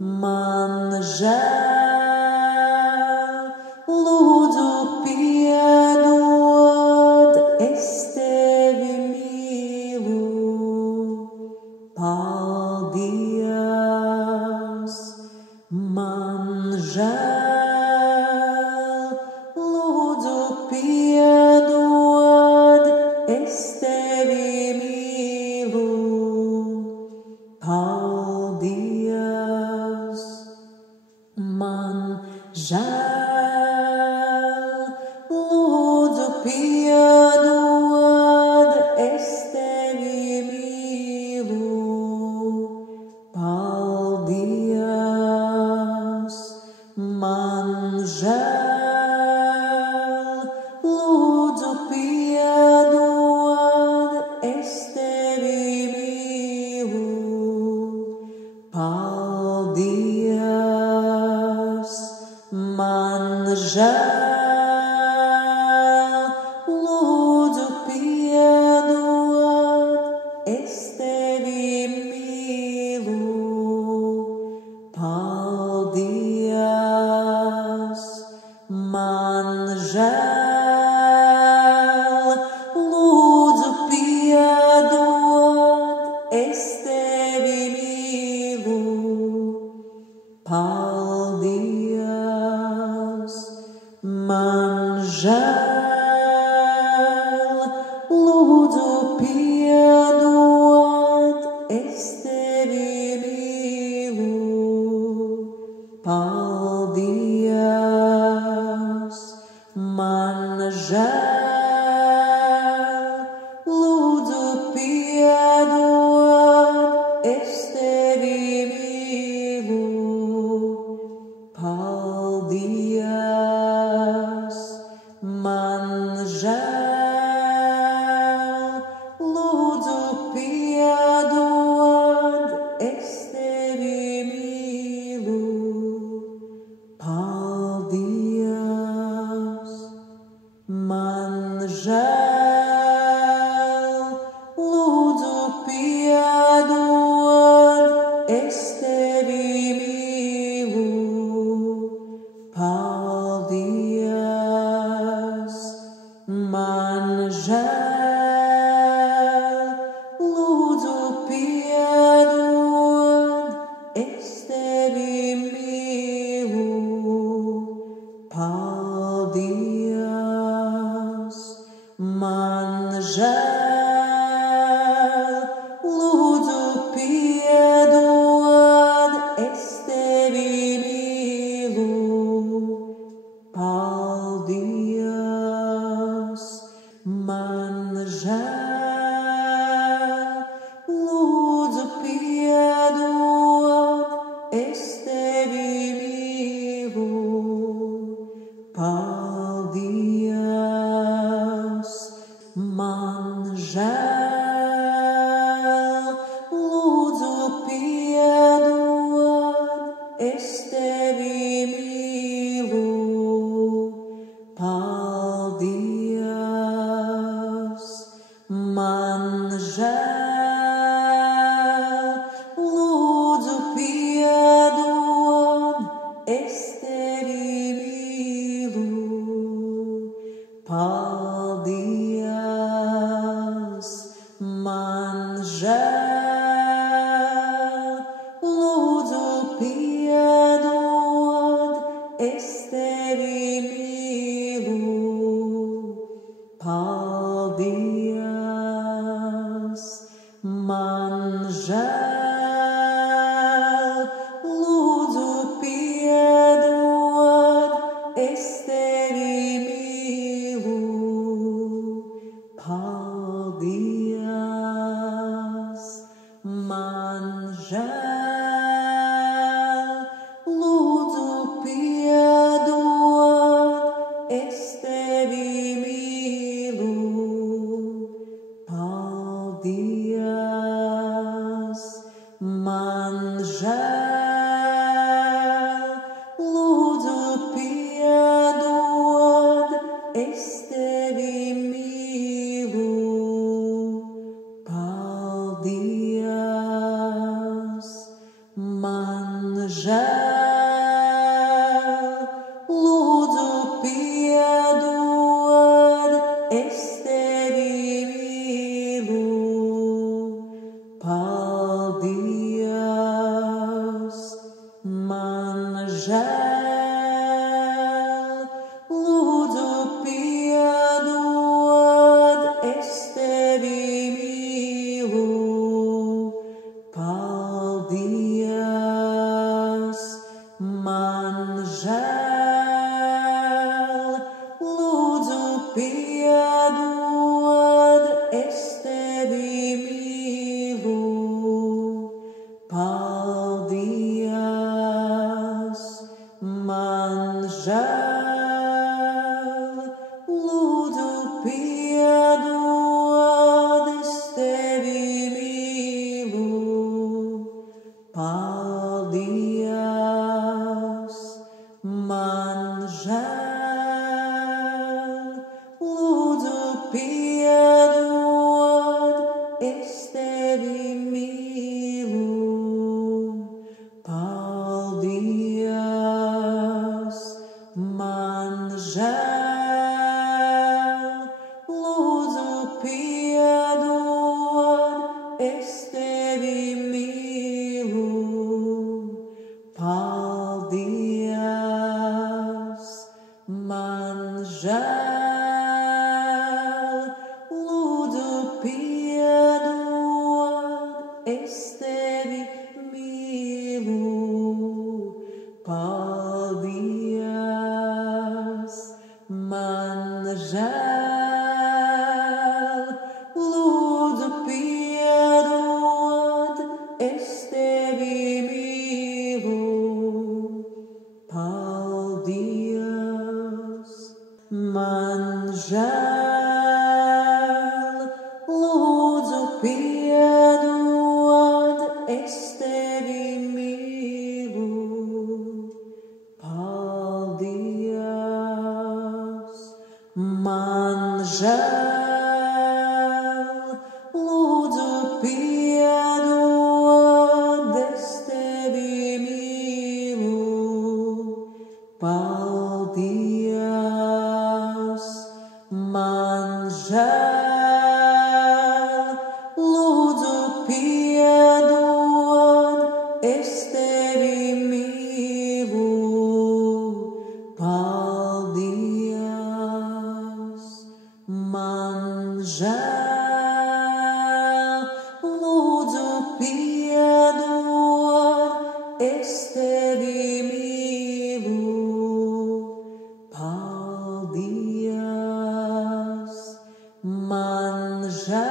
man žēl, lūdzu piedod, es tevi mīlu. Paldies, man žēl, lūdzu piedod, es tevi mīlu. Paldies, man žēl, lūdzu piedod, es tevi mīlu. Paldies, man žēl, lūdzu piedod, es tevi mīlu. Paldies, man žēl, lūdzu piedod, es tevi mīlu. Paldies, man žēl, lūdzu piedod, es tevi mīlu. Paldies, man žēl, lūdzu piedod, es tevi mīlu. Paldies, man žēl, lūdzu piedod, es tevi mīlu. Paldies, man žēl, lūdzu piedod, es tevi mīlu. Paldies, man žēl, lūdzu piedod, es tevi mīlu. Paldies, man žēl, lūdzu piedod, es tevi mīlu. Paldies, man žēl, lūdzu piedod, es tevi mīlu. Paldies, man žēl, lūdzu piedod, es tevi mīlu. Paldies, man žēl, lūdzu piedod, es tevi mīlu. Paldies, man žēl, lūdzu piedod, es tevi mīlu. Paldies, man žēl, lūdzu piedod, es tevi mīlu. Paldies, man žēl, lūdzu piedod, es tevi mīlu. Paldies, man žēl, lūdzu piedod, es tevi mīlu. Paldies, man žēl, lūdzu piedod, es tevi mīlu. es tevi mīlu. Paldies, man žēl, lūdzu piedod, es tevi mīlu. Paldies, man žēl, lūdzu piedod, es tevi mīlu. Paldies, man žēl, lūdzu piedod, es tevi mīlu. Paldies, man žēl, lūdzu piedod, es tevi mīlu. Paldies, man žēl, lūdzu piedod, es tevi mīlu. Paldies, man žēl, lūdzu piedod, es tevi mīlu. Paldies, man žēl,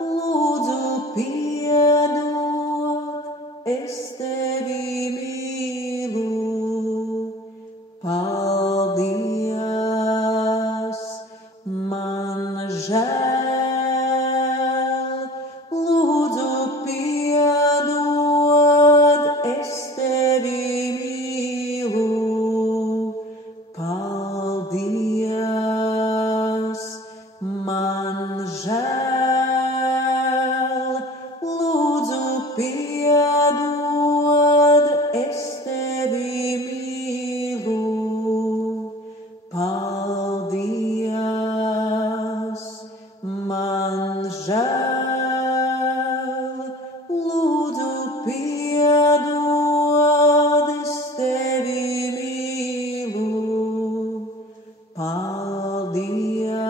lūdzu piedod, es tevi mīlu. Paldies, man žēl, lūdzu piedod, es tevi mīlu. Paldies, man žēl, lūdzu piedod, es tevi mīlu. Paldies, man žēl, lūdzu piedod, es tevi mīlu. Paldies,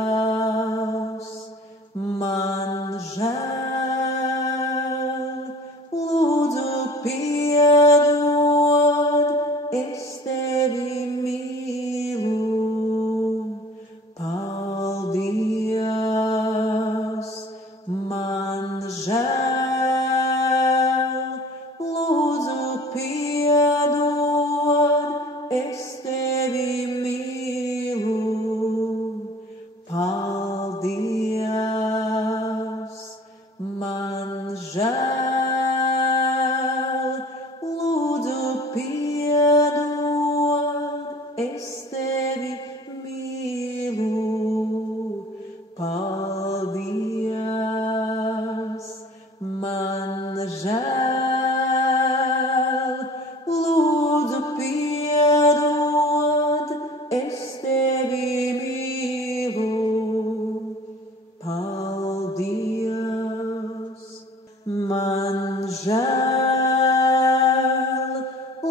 man žēl, lūdzu piedod, es tevi mīlu. Paldies, man žēl, lūdzu piedod, es tevi mīlu. Paldies, man žēl, lūdzu piedod, es tevi mīlu. Paldies, man žēl, lūdzu piedod, es tevi mīlu. Paldies, man žēl,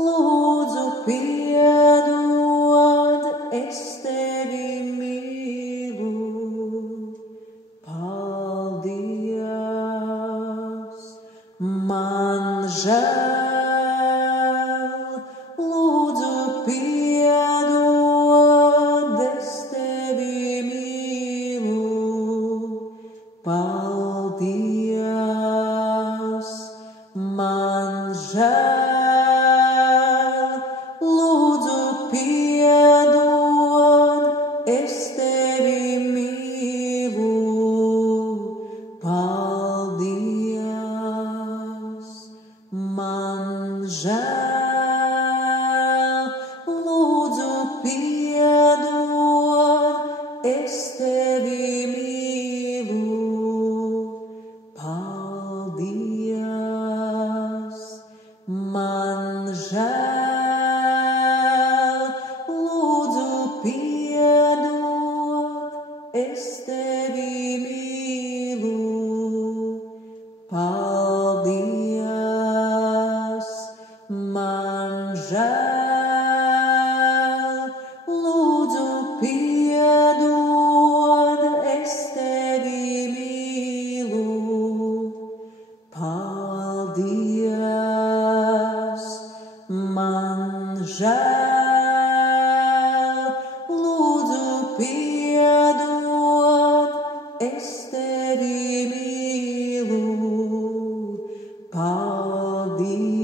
lūdzu piedod, es tevi mīlu. Paldies, man žēl, lūdzu piedod, es tevi mīlu. Paldies, man žēl, lūdzu piedod, es tevi mīlu. Paldies, man žēl, lūdzu piedod, es tevi mīlu. Paldies, man žēl, lūdzu piedod, es tevi mīlu. paldies, man žēl, lūdzu piedod, es tevi mīlu. Paldies, man žēl, lūdzu piedod, es tevi mīlu. Paldies.